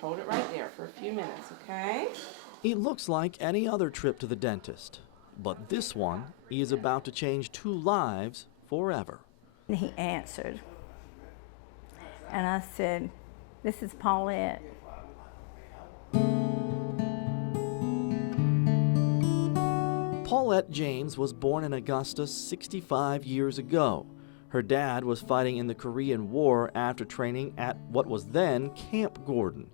hold it right there for a few minutes, okay? It looks like any other trip to the dentist, but this one he is about to change 2 lives forever. He answered, and I said, "This is Paulette." Paulette James was born in Augusta 65 years ago. Her dad was fighting in the Korean War after training at what was then Camp Gordon.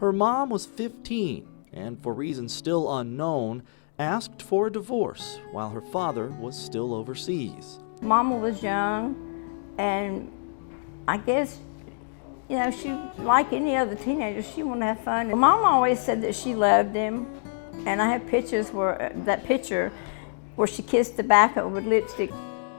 Her mom was 15 and, for reasons still unknown, asked for a divorce while her father was still overseas. Mama was young, and I guess, she, like any other teenager, she wanted to have fun. Mama always said that she loved him, and I have pictures that picture where she kissed the back of it with lipstick.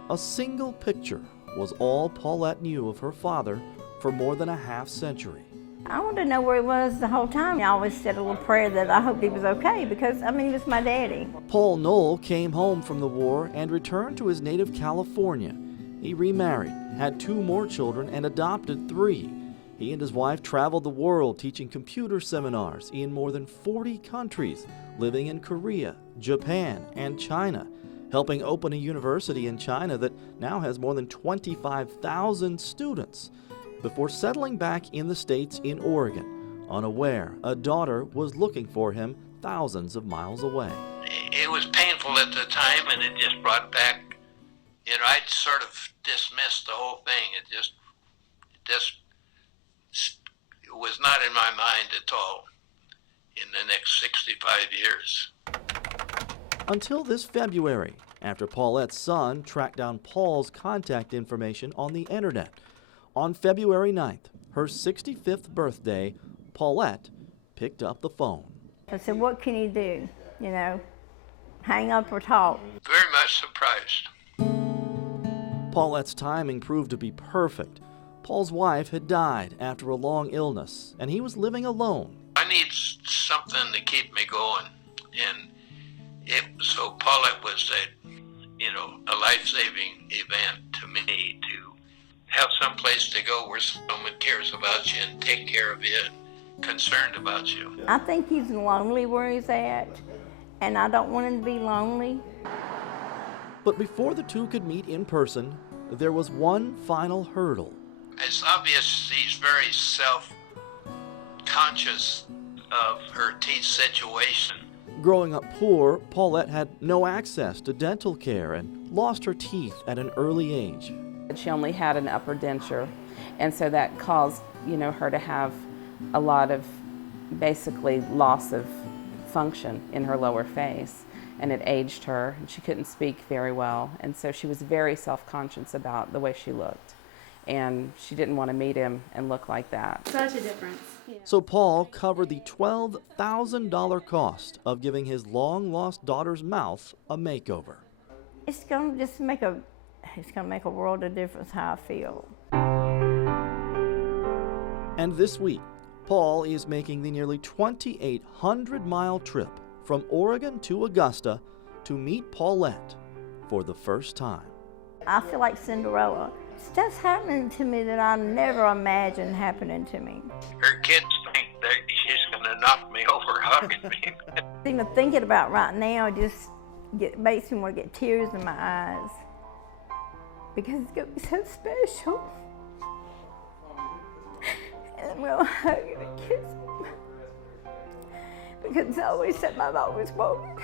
A single picture was all Paulette knew of her father for more than a half-century. I wanted to know where he was the whole time. I always said a little prayer that I hoped he was okay because, he was my daddy. Paul Knoll came home from the war and returned to his native California. He remarried, had 2 more children, and adopted 3. He and his wife traveled the world teaching computer seminars in more than 40 countries, living in Korea, Japan, and China, helping open a university in China that now has more than 25,000 students, before settling back in the States in Oregon, unaware a daughter was looking for him thousands of miles away. It was painful at the time, and it just brought back, I'd sort of dismissed the whole thing. It just was not in my mind at all in the next 65 years. Until this February, after Paulette's son tracked down Paul's contact information on the internet. On February 9th, her 65th birthday, Paulette picked up the phone. I said, "What can you do? Hang up or talk?" Very much surprised. Paulette's timing proved to be perfect. Paul's wife had died after a long illness, and he was living alone. I need something to keep me going, and so Paulette was a life-saving event to me, to have some place to go where someone cares about you and take care of you and concerned about you. I think he's lonely where he's at, and I don't want him to be lonely. But before the two could meet in person, there was one final hurdle. It's obvious he's very self-conscious of her teeth situation. Growing up poor, Paulette had no access to dental care and lost her teeth at an early age. She only had an upper denture, and so that caused, her to have a lot of basically loss of function in her lower face, and it aged her, and she couldn't speak very well, and so she was very self-conscious about the way she looked, and she didn't want to meet him and look like that. Such a difference. So Paul covered the $12,000 cost of giving his long-lost daughter's mouth a makeover. It's going to make a world of difference how I feel. And this week, Paul is making the nearly 2,800-mile trip from Oregon to Augusta to meet Paulette for the first time. I feel like Cinderella. Stuff's happening to me that I never imagined happening to me. Her kids think that she's going to knock me over hugging me. Even thinking about right now just makes me want to get tears in my eyes. Because it's going to be so special. And I'm going to hug him and kiss him. Because it's always something I've always wanted.